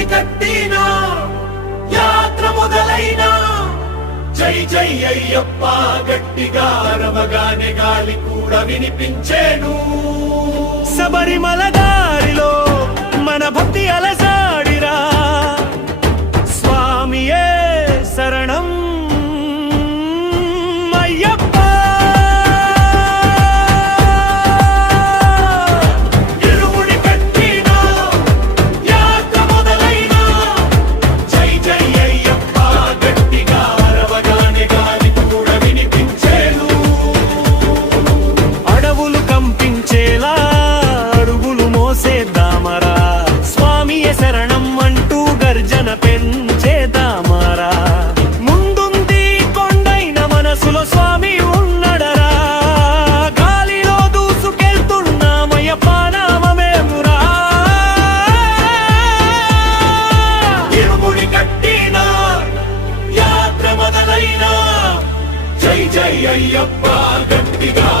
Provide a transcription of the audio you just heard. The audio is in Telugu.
గుడి కట్టినా యాత్ర మొదలైనా. జై జై అయ్యప్ప గట్టిగా అరవగానే గాలి కూడా వినిపించేను. శబరిమలగా జై అయ్యప్ప గట్టిగా.